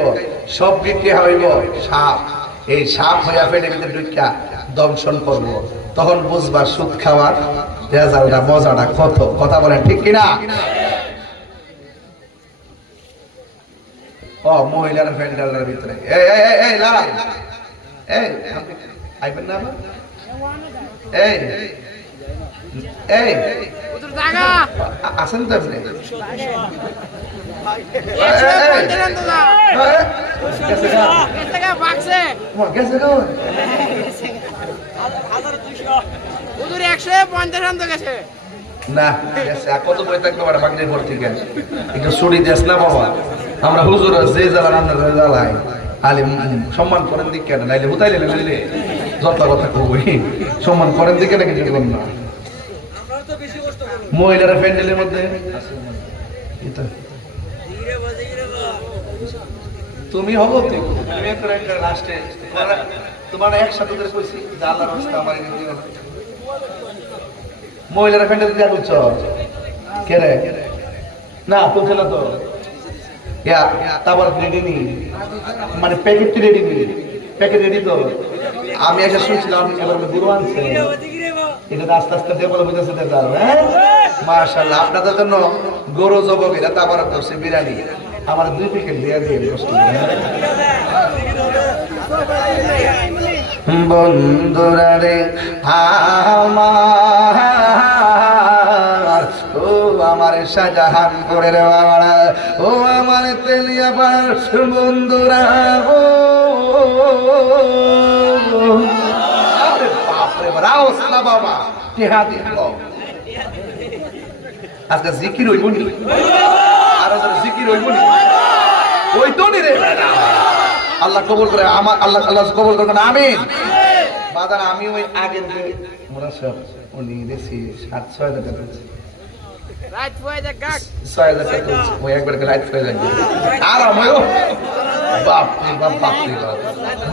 সব বিক্রি হইব সাপ। এই সাপ হইয়া পেটের ভিতরে ঢুকিয়া দংশন করব, তখন বুঝবা সুদ খাওয়ার রেজাল্টটা মজাটা কত। কথা বলেন ঠিক কিনা? ও মহিলার প্যান্ডেলের ভিতরে এই এই এই লাল এই আইবেন না এই এই আসেন তো আপনি না কত বই থাকবে বাকি ভর থেকে একটু ছুটি দেস না বাবা। আমরা হুজুর যে জ্বালান আমরা জ্বালাই আলি সম্মান করেন দিক কেন, নাইলে হুতাইলে নাইলে যত কথা কবই সম্মান করেন দিকে না কিছু করুন না। মহিলারা প্যান্ডেলের মধ্যে তুমি হবো লাস্টে তোমার একসাথে কইছি আল্লাহর রাস্তা আমার মহিলারা প্যান্ডেল দিয়া বলছ কে রে না তুলছে না তো তারপর রেডি নি মানে প্যাকেট রেডি নি প্যাকেট রেডি তো আমি এসে শুনছিলাম এবার গুরু আনছে এটা আস্তে আস্তে ডেভেলপ হইতেছে। হ্যাঁ মাশাআল্লাহ, আপনাদের জন্য গরু জবক এটা তারপর করছে বিরিয়ানি আমার 2 প্যাকেট দিয়ে দিয়ে বন্ধুরা রে আমার ও আমার শাহজাহানপুরের বাবারা ও আমার তেলিয়াপাড়ার বন্ধুরা ও বাপরে রাও সালা বাবা টিহা দিব আজকে জিকির হইব নি আর জিকির হইব নি ওই তো নি রে আল্লাহ কবুল করে আমার আল্লাহ আল্লাহ কবুল করবেন আমিন। বাজার আমি ওই আগের যে মোরা সব উনি দেশি 7-6 টাকা দিচ্ছে রাত হয়ে যায় গাক 6 টাকা দিচ্ছে ওই একবার রাত হয়ে যায় আর আময়ো বাপ রে বাপ বাপ রে বাপ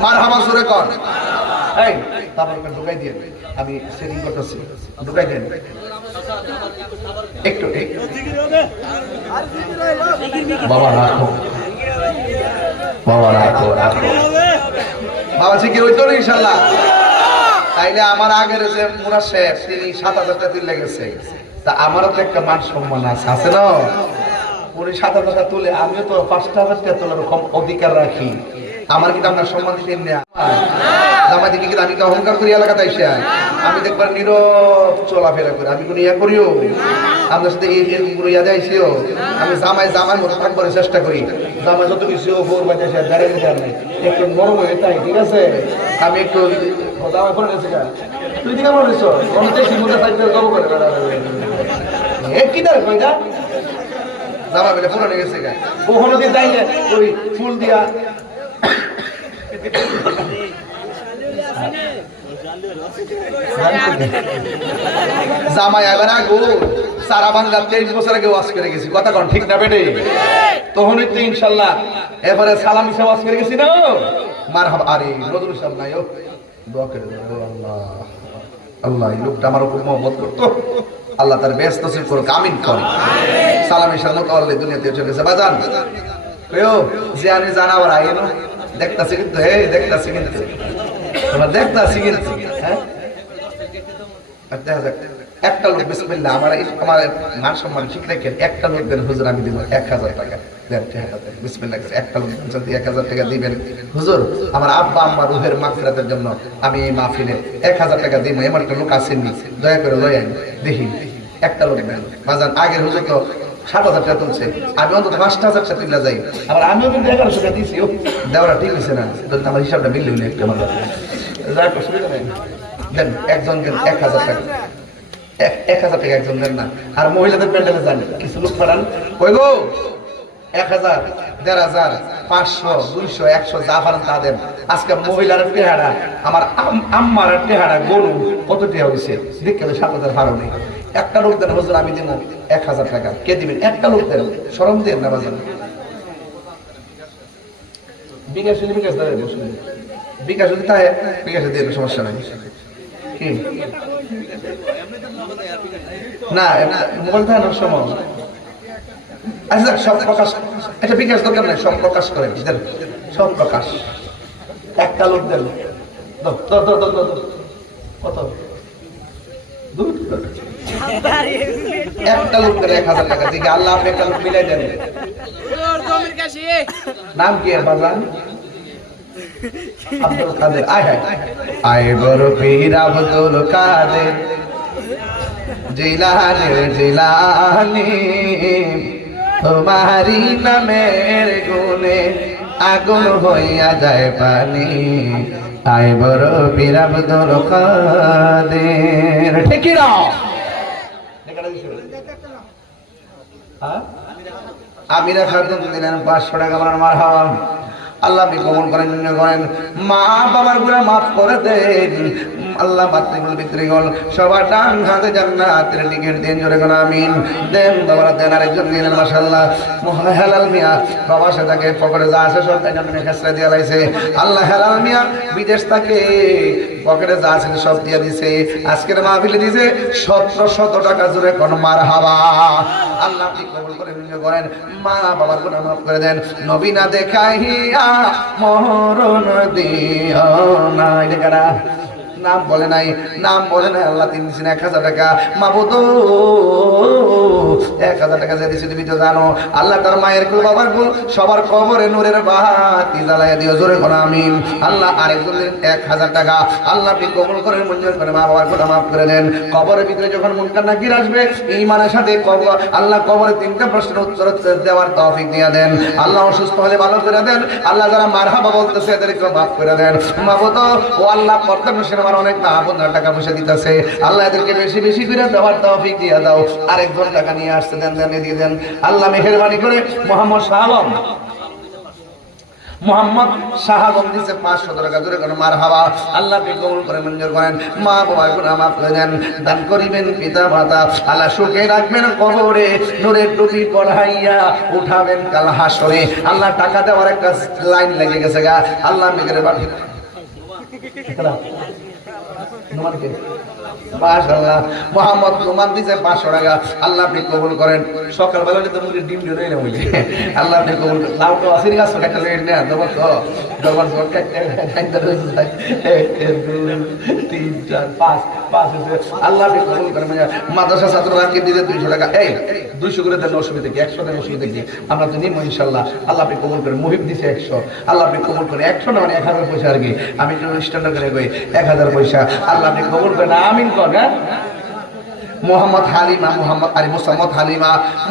মারহাবা জোরে কর এই তারপর ঢুকাই দিয়ে আমি সেটিং করতেছি ঢুকাই দেন একটু বাবা রাখো বাবা রাখো রাখো বাবা জিকির হইতো না ইনশাআল্লাহ। তাইলে আমার আগের যে মুরা শেখ তিনি 7,000 টাকা তুলে গেছে, তা আমারও তো একটা মান সম্মান আছে না। উনি 7,000 টাকা তুলে আমিও তো 5,000 টাকা তোলার অধিকার রাখি। আমার কিন্তু আপনার সম্মান দিতেন না জামাই দিকে কিন্তু আমি তো অহংকার করি এলাকাতে এসে আমি দেখবার নীরব চলাফেরা করি, আমি কোনো ইয়া করিও আপনার সাথে এইগুলো ইয়াদে আইসিও আমি জামাই মতো থাকবার চেষ্টা করি। জামাই যত কিছু বোর বাজে এসে দাঁড়িয়ে নিতে আমি একটু নরম হয়ে তাই ঠিক আছে। আমি একটু জামাই করে গেছে তুই দিকে মনে হয়েছ অনেকটাই শিমুলে থাকতে জব করে কি দাঁড়ে কয়টা জামা বেলে পুরো গেছে গা কখনো দিয়ে যাই ওই ফুল দিয়া জামাই এবার আগো সারা বাংলা 23 বছর আগে ওয়াজ করে গেছি কথা কোন ঠিক না বেটে তখনই তো ইনশাআল্লাহ এবারে সালাম হিসেবে ওয়াজ করে গেছি না মারহাবা। আরে নজরুল সাহেব নাই ও দোয়া করে আল্লাহ আল্লাহ এই লোকটা আমার উপর মহব্বত করতো আল্লাহ তার ব্যস্ত নসিব করুক আমিন কর সালাম ইনশাআল্লাহ আল্লাহ দুনিয়াতে চলে গেছে বাজান কইও যে আমি জানাবার আইনো দেখতাছি কিন্তু হে দেখতাছি কিন্তু তোমরা দেখতাছি কিন্তু হ্যাঁ আর দেখা যাক একটা লোক বিসমিল্লাহ আমার মান সম্মান ঠিক রাখেন, একটা লোক দেন হুজুর আমি দিব 1000 টাকা দেন, বিসমিল্লাহ করে একটা লোক যদি 1000 টাকা দিবেন, হুজুর আমার আব্বা আম্মা রুহের মাগফিরাতের জন্য আমি এই মাহফিলে 1000 টাকা দিব, এমন একটা লোক আসেননি, দয়া করে লই আইন দেখি একটা লোক দেন। বাজান আগের হুজুর তো 7,000 টাকা তুলছে, আমি অন্তত 5,000 টাকা তুলে যাই, আবার আমিও কিন্তু 1100 টাকা দিয়েছি, দেওয়াটা ঠিক হয়েছে না, আমার হিসাবটা মিললে হইলে একটু আমার যাই অসুবিধা নেই, দেন একজন দেন 1000 টাকা, 1000 টাকা একজন দেন না। আর মহিলাদের প্যান্ডেলে যান, কিছু লোক পাঠান, কই গো 1000 1500 500 200 100 যা পারেন তা দেন। আজকে মহিলার টেহারা আমার আম্মার টেহারা গরু কত টাকা হয়েছে দেখে 7,000 ভাড়া নেই, একটা লোক দেন হুজুর আমি দিব 1000 টাকা, কে দিবেন? একটা লোক দেন, শরম দেন না বাজান। বিকাশ যদি তাই বিকাশে দেন, সমস্যা নাই। কি না মোবাইল থাকে না সময়, আচ্ছা সব প্রকাশ, এটা বিকাশ দরকার নাই, সব প্রকাশ করেন, সব প্রকাশ। একটা লোক দেন কত, একটা লোক দেন 1000 টাকা দিকে, আল্লাহ আপনি একটা লোক মিলাই দেন। নাম কি বাজান? আব্দুল কাদের। আয় বড় পীর আব্দুল কাদের জিলানি জিলানি, তোমারি নামের গুণে আগুন হইয়া যায় পানি, আয় বড় পীর আব্দুল কাদের। ঠিক কি না? আমিরা খাতুন দিলেন 500 টাকা, আমার হাওয়া আল্লাহ আপনি কবুল করেন, মা বাবার গুনাহ মাফ করে দেন আল্লাহ। মাতৃকুল পিতৃকুল সবার ডান হাতে জান্নাতের টিকিট দেন, জোরে কোন আমিন। দেন বাবারা দেন, আরেকজন দিলেন মাশাআল্লাহ হেলাল মিয়া, বাবা সাথে পকেটে যা আছে সব টাকা তুমি খেসরা দিয়ে লাইছে আল্লাহ। হেলাল মিয়া বিদেশ থেকে পকেটে যা আছে সব দিয়ে দিছে, আজকের মাহফিলে দিছে 1700 টাকা, জোরে কোন মারহাবা। আল্লাহ আপনি কবুল করেন, মা বাবার গুনাহ মাফ করে দেন, নবী না দেখাইয়া মরণ দিও না। এটা নাম বলে নাই, নাম বলে নাই, আল্লাহ তিন দিচ্ছেন 1000 টাকা। মাবুদ 1000 টাকা যে দিচ্ছি তুমি তো জানো, আল্লাহ তার মায়ের কুল বাবার কুল সবার কবরে নূরের বাতি জ্বালাইয়া দিও, জোরে কোন আমিন। আল্লাহ আরেকজন 1000 টাকা, আল্লাহ আপনি কবুল করেন, মঞ্জুর করে মা বাবার গুনাহ মাফ করে দেন। কবরের ভিতরে যখন মুনকার নাকির আসবে, ঈমানের সাথে কবর আল্লাহ কবরে 3টা প্রশ্নের উত্তর দেওয়ার তৌফিক দিয়ে দেন। আল্লাহ অসুস্থ হলে ভালো করে দেন, আল্লাহ যারা মারহাবা বলতেছে এদেরকে মাফ করে দেন। মাবুদ ও আল্লাহ পর্দা মুশরিক আমার অনেক আপনার টাকা পয়সা দিতেছে, আল্লাহ এদেরকে বেশি বেশি করে দেওয়ার তৌফিক দিয়ে দাও। আরেকজন টাকা নিয়ে আসছে, দেন দেন দিয়ে দেন আল্লাহ মেহেরবানি করে। মোহাম্মদ শাহ আলম দিছে 500 টাকা, জোরে কোন মারহাবা। আল্লাহ আপনি কবুল করে মঞ্জুর করেন, মা বাবার গুনাহ মাফ করে দেন, দান করিবেন পিতা মাতা আল্লাহ সুখে রাখবেন, কবরে নূরের টুপি পড়াইয়া উঠাবেন কাল হাসরে। আল্লাহ টাকা দেওয়ার একটা লাইন লেগে গেছে গা, আল্লাহ মেহেরবানি মাশাআল্লাহ। মোহাম্মদ নোমান দিছে 500 টাকা, আল্লাহ আপনি কবুল করেন। সকালবেলা তো মুরগির ডিম দিয়ে দেয় না বুঝলি, আল্লাহ আপনি কবুল করেন। লাউ তো আসেনি গাছ একটা লেট না দেবো তো, ডবল শট একটা 1 2 3 4 5 আল্লাহ আপনি কবুল করেন। মাদ্রাসা ছাত্ররা কি দিতে 200 টাকা, এই 200 করে দেন, অসুবিধা কি? 100 দেন, অসুবিধা কি? আমরা তো নিব ইনশাআল্লাহ। আল্লাহ আপনি কবুল করেন। মুহিব দিছে 100, আল্লাহ আপনি কবুল করেন। 100 না মানে 1000 পয়সা আর কি, আমি তো স্ট্যান্ডার্ড করে কই 1000 পয়সা, আল্লাহ আপনি কবুল করেন, আমিন করেন। মোহাম্মদ হালিমা,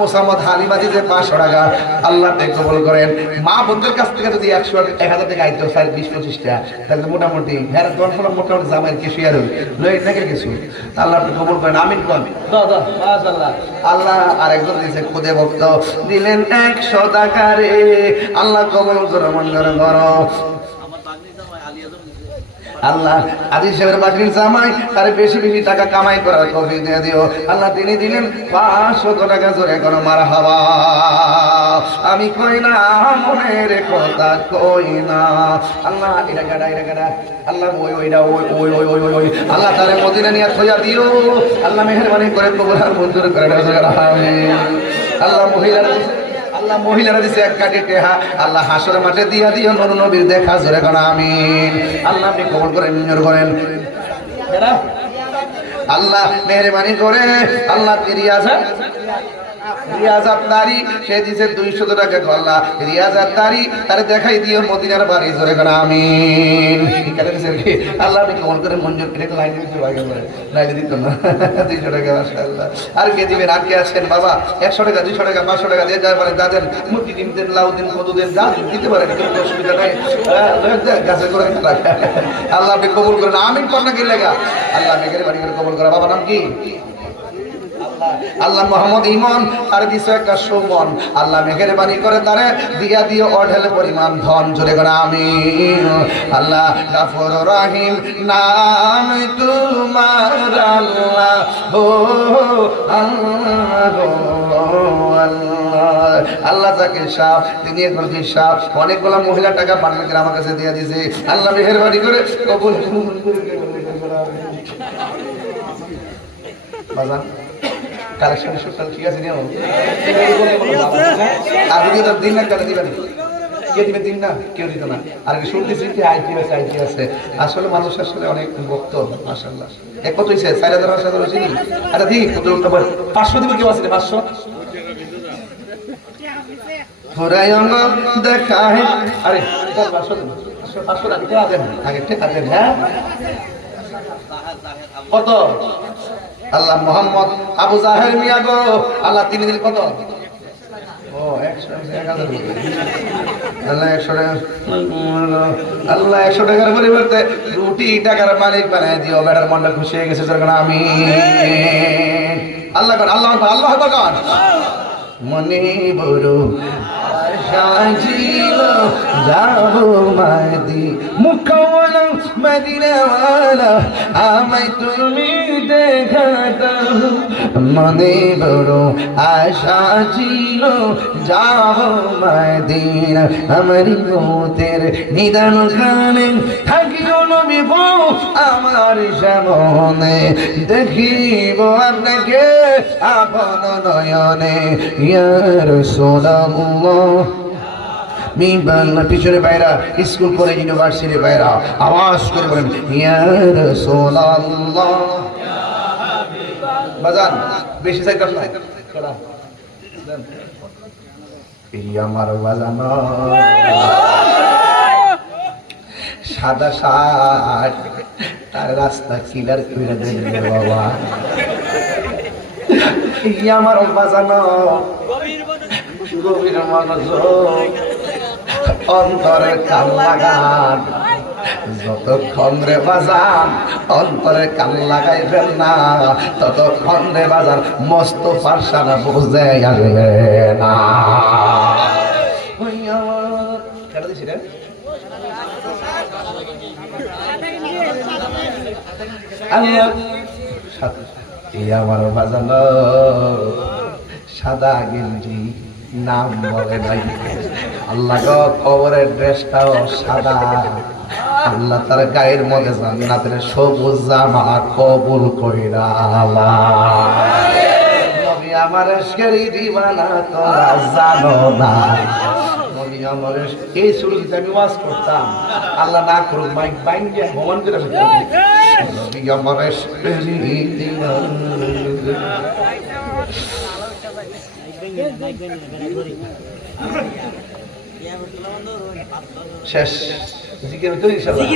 মোসাম্মদ হালিমা দিতে 500 টাকা, আল্লাহ আপনি কবুল করেন। মা বোনদের কাছ থেকে যদি 1000 টাকা আইতো 20-25 টাকা, তাহলে মোটামুটি হ্যাঁ মোটামুটি জামাইয়ের কিছু আর লই নাকি কিছু, আল্লাহ আপনি কবুল করেন, আমিন করেন। মাশাআল্লাহ। আল্লাহ আরেকজন দিয়েছে খুদে ভক্ত, দিলেন 100 টাকা রে, আল্লাহ কবুল করো, মঞ্জুর করো। আল্লাহ আদি সাহেবের বাকরির জামাই তার বেশি বেশি টাকা কামাই করার তৌফিক দিয়ে দিও আল্লাহ। তিনি দিলেন 500 টাকা, জোরে কোনো মারহাবা। আমি কই না মনের কথা কই না, আল্লাহ এটা গাড়া আল্লাহ ওইটা ওই আল্লাহ তারে মদিনা নিয়ে থইয়া দিও, আল্লাহ মেহেরবানি করে কবুল আর মঞ্জুর করে আল্লাহ মহিলারা দিছে 1 কাটি টেহা, আল্লাহ হাসরের মাঠে দিয়া দিও নূর নবীর দেখা, জোরে কোন আমিন। আল্লাহ আপনি কবুল করেন, মঞ্জুর করেন। আল্লাহ মেহরবানি করে আল্লাহ রিয়াজাত তারি সে দিছে 200 টাকা গল্লা রিয়াজাত তারি তারে দেখাই দিও মদিনার বাড়ি জোরে করে আমিন কি করে কি আল্লাহ আপনি কবুল করে মঞ্জুর করে লাইন দিতে ভাই করে লাইন দিত না 200 টাকা মাশাআল্লাহ আর কে দিবেন আর কে আছেন বাবা 100 টাকা 200 টাকা 500 টাকা দিয়ে যায় পারে দাদেন মুরগি ডিম দেন লাউ দেন কদু দেন যা দিতে পারেন কোনো অসুবিধা নাই গাছে করে রাখা আল্লাহ আপনি কবুল করেন আমিন করনা কি লাগা আল্লাহ মেঘের বাড়ি করে কবুল করা বাবা নাম কি আল্লাহ মোহাম্মদ ইমন আর দিছে একটা সুমন আল্লাহ মেহেরবানি করে তারে দিয়া দিও অঢেল পরিমাণ ধন জোরে করে আমিন আল্লাহ গাফুর রহিম নাম তোমার আল্লাহ ও আল্লাহ আল্লাহ তাকে সাপ তিনি একবার সাপ অনেকগুলো মহিলা টাকা বান্না করে আমার কাছে দিয়ে দিয়েছে আল্লাহ মেহেরবানি করে কবুল বাজান কালেকশন সব ঠিক আছে নিও আর যদি তো দিন না করে দিবেন কে দিবে দিন না কেউ দিত না আর কি শুনতেছি যে আইটি আছে আসলে মানুষ আসলে অনেক ভক্ত মাশাআল্লাহ এক কত হইছে 4000 5000 হইছে নি আরে দি কত 500 দিবে কেউ আছে 500 পুরাই অঙ্গ দেখা হে আরে 500 আগে দেন আগে ঠিক আছে হ্যাঁ কত আল্লাহ মোহাম্মদ আবু জাহের মিয়া গো আল্লাহ তিনি দিল কত ও 100 আল্লাহ 100 টাকার পরিবর্তে কোটি টাকার মালিক বানায় দিও বেটার মনটা খুশি হয়ে গেছে যখন আমি আল্লাহ কর আল্লাহ আল্লাহ কর মনে বড় সাজিল যাবো মাদি মুখওয়ালা মদিনাওয়ালা আমায় তুমি দেখাতা মনে বড় আশা ছিল যাবো মদিনা আমার মতের নিদান খানে থাকিও নবী গো আমার সামনে দেখিব আপনাকে আপন নয়নে ইয়া রাসূলুল্লাহ পিছনে বাইরা স্কুল করে ইউনিভার্সিটি বাইরা আওয়াজ করে বলেন ইয়া রাসূলুল্লাহ বাজান বেশি চাইতাম না কড়া এই আমার বাজান সাদা শার্ট তার রাস্তা কিলার করে দেন বাবা এই আমার বাজান গভীর মনোযোগ অন্তরে কান লাগান যতক্ষণ রে বাজান অন্তরে কান লাগাইবেন না ততক্ষণ রে বাজান মস্ত ফারসানা বুঝে আসবে না আমার বাজান সাদা গেঞ্জি নাম বলে নাই আল্লাহ গো কবরের ড্রেসটাও সাদা আল্লাহ তার গায়ের মধ্যে জান্নাতের সবুজ জামা কবুল কইরা নবী আমার এশকেরি দিবানা তোরা জানো না নবী আমার এই শুরুতে আমি ওয়াজ করতাম আল্লাহ না করুক মাইক বাইঙ্গে ভ্রমণ করে নবী আমার এশকেরি দিবানা শেষ জিকির তো ইনশাআল্লাহ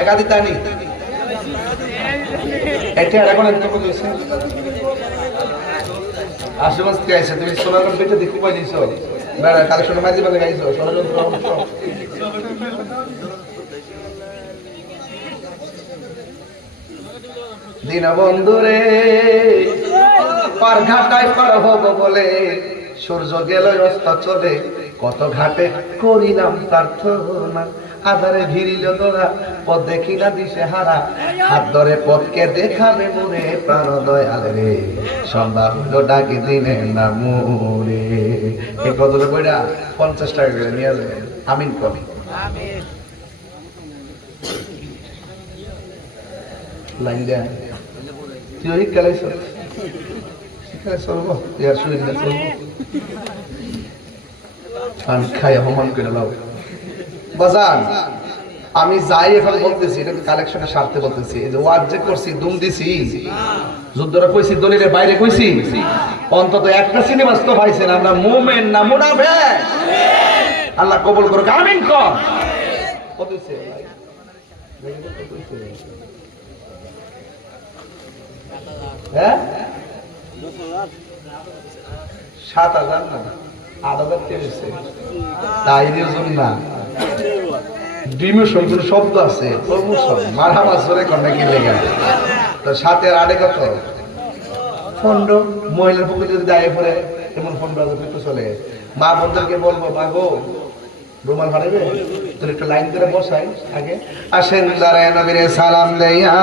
একাদিতা নি এটা এখন এত কত হইছে আশীর্বাদ কে আছে তুমি সোনার বেটা দেখো পাই দিছো বেড়া কালেকশন মাঝে মাঝে গাইছো সোনার দিন বন্ধুরে পার ঘাটায় পার হব বলে সূর্য গেল অস্ত চলে কত ঘাটে করিলাম প্রার্থনা আধারে ভিড়িল তোরা পথ দেখি না দিশে হারা হাত ধরে পথকে দেখাবে মোরে প্রাণ দয়াল রে সন্ধ্যা হলো ডাকি দিনে না মোরে এই কতটা কইরা 50 টাকা করে নিয়ে যাবে আমিন কবি লাইন দেন তুই ওই কালাইছ চলবো ইয়ার শরীর চলবো পান খাই অপমান করে লাও বাজান আমি যাই এখন বলতেছি, এটা কালেকশনের স্বার্থে বলতেছি, এই যে ওয়াজ যে করছি, দুম দিছি, যুদ্ধরা কইছি, দলিলের বাইরে কইছি, অন্তত একটা সিনেমাস তো পাইছেন আমরা মুমিন না মুনাফিক। আল্লাহ কবুল করুক, আমিন কর। কত হইছে ভাই? হ্যাঁ 7,000 না 8,000 হইছে, তাই রিজন না ডিমোশন কোন শব্দ আছে, প্রমোশন মারহাবা জোরে কোনটা কি লেগে তো 7 এর 8 কত ফন্ড মহিলার পক্ষে যদি দায়ে পড়ে এমন ফন্ড তো চলে। মা বোনদেরকে বলবো, মা গো রুমাল হারাবে তোর একটু লাইন করে বসাই আগে, আসেন দাঁড়ায় নবীরে সালাম দেয়া।